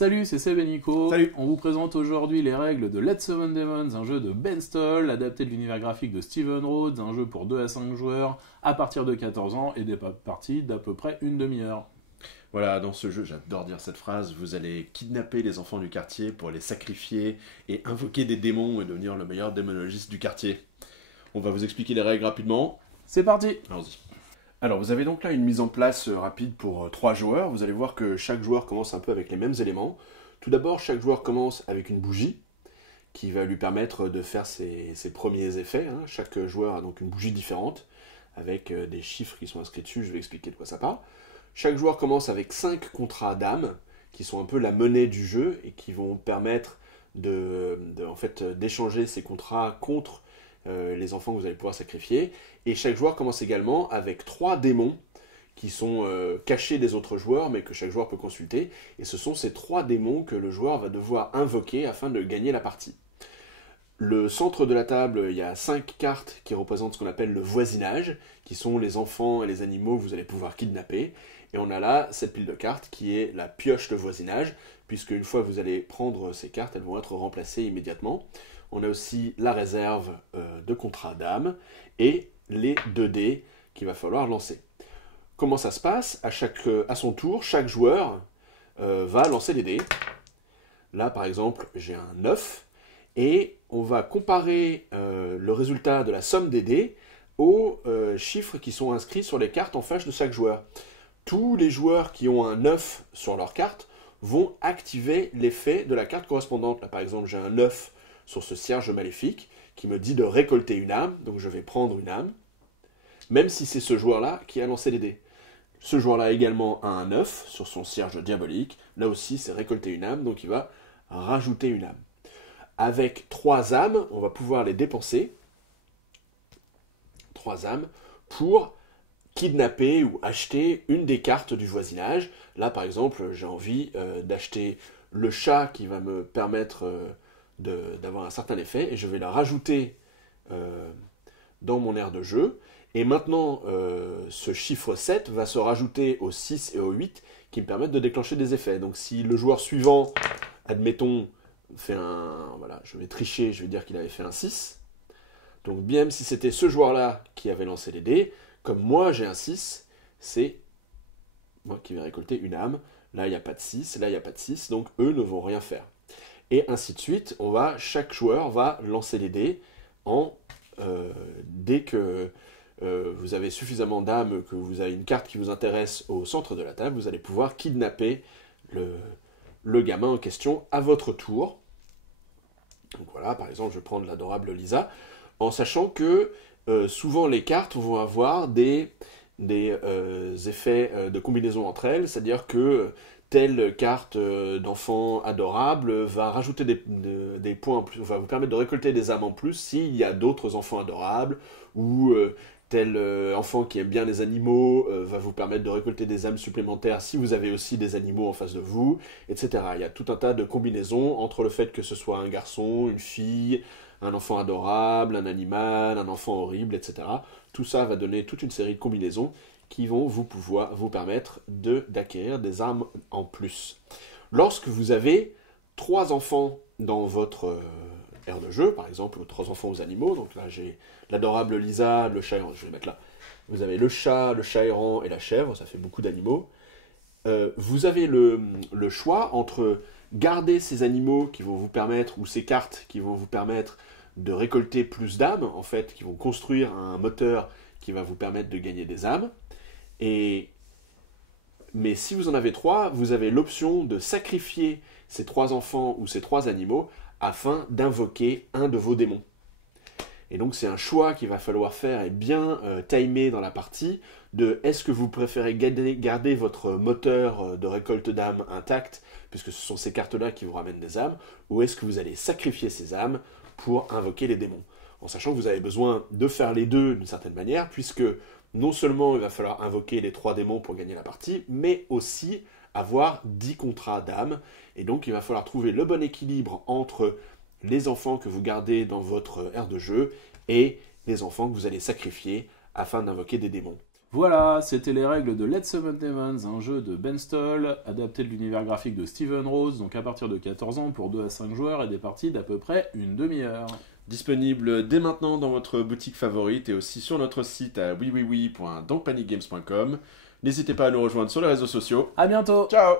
Salut, c'est Seb et Nico. Salut. On vous présente aujourd'hui les règles de Let's Summon Demons, un jeu de Ben Stoll, adapté de l'univers graphique de Steven Rhodes, un jeu pour 2 à 5 joueurs à partir de 14 ans et des parties d'à peu près une demi-heure. Voilà, dans ce jeu, j'adore dire cette phrase, vous allez kidnapper les enfants du quartier pour les sacrifier et invoquer des démons et devenir le meilleur démonologiste du quartier. On va vous expliquer les règles rapidement. C'est parti. Allons-y. Alors, vous avez donc là une mise en place rapide pour 3 joueurs. Vous allez voir que chaque joueur commence un peu avec les mêmes éléments. Tout d'abord, chaque joueur commence avec une bougie qui va lui permettre de faire ses premiers effets. Chaque joueur a donc une bougie différente avec des chiffres qui sont inscrits dessus. Je vais expliquer de quoi ça parle. Chaque joueur commence avec 5 contrats d'âme qui sont un peu la monnaie du jeu et qui vont permettre d'échanger ces contrats contre les enfants que vous allez pouvoir sacrifier. Et chaque joueur commence également avec 3 démons qui sont cachés des autres joueurs, mais que chaque joueur peut consulter. Et ce sont ces 3 démons que le joueur va devoir invoquer afin de gagner la partie. Le centre de la table, il y a 5 cartes qui représentent ce qu'on appelle le voisinage, qui sont les enfants et les animaux que vous allez pouvoir kidnapper. Et on a là cette pile de cartes qui est la pioche de voisinage, puisque une fois que vous allez prendre ces cartes, elles vont être remplacées immédiatement. On a aussi la réserve de contrat d'âme et les 2 dés qu'il va falloir lancer. Comment ça se passe ? À son tour, chaque joueur va lancer les dés. Là, par exemple, j'ai un 9 et on va comparer le résultat de la somme des dés aux chiffres qui sont inscrits sur les cartes en face de chaque joueur. Tous les joueurs qui ont un 9 sur leur carte vont activer l'effet de la carte correspondante. Là, par exemple, j'ai un 9 sur ce cierge maléfique qui me dit de récolter une âme, donc je vais prendre une âme, même si c'est ce joueur-là qui a lancé les dés. Ce joueur-là également a un 9 sur son cierge diabolique, là aussi c'est récolter une âme, donc il va rajouter une âme. Avec 3 âmes, on va pouvoir les dépenser, 3 âmes, pour kidnapper ou acheter une des cartes du voisinage. Là par exemple, j'ai envie d'acheter le chat qui va me permettre d'avoir un certain effet, et je vais la rajouter dans mon aire de jeu. Et maintenant, ce chiffre 7 va se rajouter au 6 et au 8 qui me permettent de déclencher des effets. Donc si le joueur suivant, admettons, fait un... Voilà, je vais tricher, je vais dire qu'il avait fait un 6. Donc même si c'était ce joueur-là qui avait lancé les dés, comme moi j'ai un 6, c'est moi qui vais récolter une âme. Là, il n'y a pas de 6, là, il n'y a pas de 6, donc eux ne vont rien faire. Et ainsi de suite, chaque joueur va lancer les dés dès que vous avez suffisamment d'âmes, que vous avez une carte qui vous intéresse au centre de la table, vous allez pouvoir kidnapper le gamin en question à votre tour. Donc voilà, par exemple, je vais prendre l'adorable Lisa, en sachant que souvent les cartes vont avoir des effets de combinaison entre elles, c'est-à-dire que telle carte d'enfant adorable va rajouter des points en plus, va vous permettre de récolter des âmes en plus s'il y a d'autres enfants adorables, ou tel enfant qui aime bien les animaux va vous permettre de récolter des âmes supplémentaires si vous avez aussi des animaux en face de vous, etc. Il y a tout un tas de combinaisons entre le fait que ce soit un garçon, une fille, un enfant adorable, un animal, un enfant horrible, etc. Tout ça va donner toute une série de combinaisons qui vont vous permettre d'acquérir des armes en plus. Lorsque vous avez 3 enfants dans votre aire de jeu, par exemple 3 enfants aux animaux, donc là j'ai l'adorable Lisa, le chat errant, je vais le mettre là. Vous avez le chat errant et la chèvre, ça fait beaucoup d'animaux. Vous avez le choix entre garder ces animaux qui vont vous permettre, ou ces cartes qui vont vous permettre de récolter plus d'âmes, en fait, qui vont construire un moteur qui va vous permettre de gagner des âmes. Mais si vous en avez 3, vous avez l'option de sacrifier ces 3 enfants ou ces 3 animaux afin d'invoquer un de vos démons. Et donc c'est un choix qu'il va falloir faire et bien timer dans la partie de est-ce que vous préférez garder votre moteur de récolte d'âmes intact, puisque ce sont ces cartes-là qui vous ramènent des âmes, ou est-ce que vous allez sacrifier ces âmes pour invoquer les démons, en sachant que vous avez besoin de faire les deux d'une certaine manière, puisque non seulement il va falloir invoquer les 3 démons pour gagner la partie, mais aussi avoir 10 contrats d'âme, et donc il va falloir trouver le bon équilibre entre les enfants que vous gardez dans votre aire de jeu et les enfants que vous allez sacrifier afin d'invoquer des démons. Voilà, c'était les règles de Let's Summon Demons, un jeu de Ben Stoll, adapté de l'univers graphique de Steven Rose, donc à partir de 14 ans pour 2 à 5 joueurs et des parties d'à peu près une demi-heure. Disponible dès maintenant dans votre boutique favorite et aussi sur notre site à wiwiwi.doncpanigames.com. N'hésitez pas à nous rejoindre sur les réseaux sociaux. À bientôt! Ciao!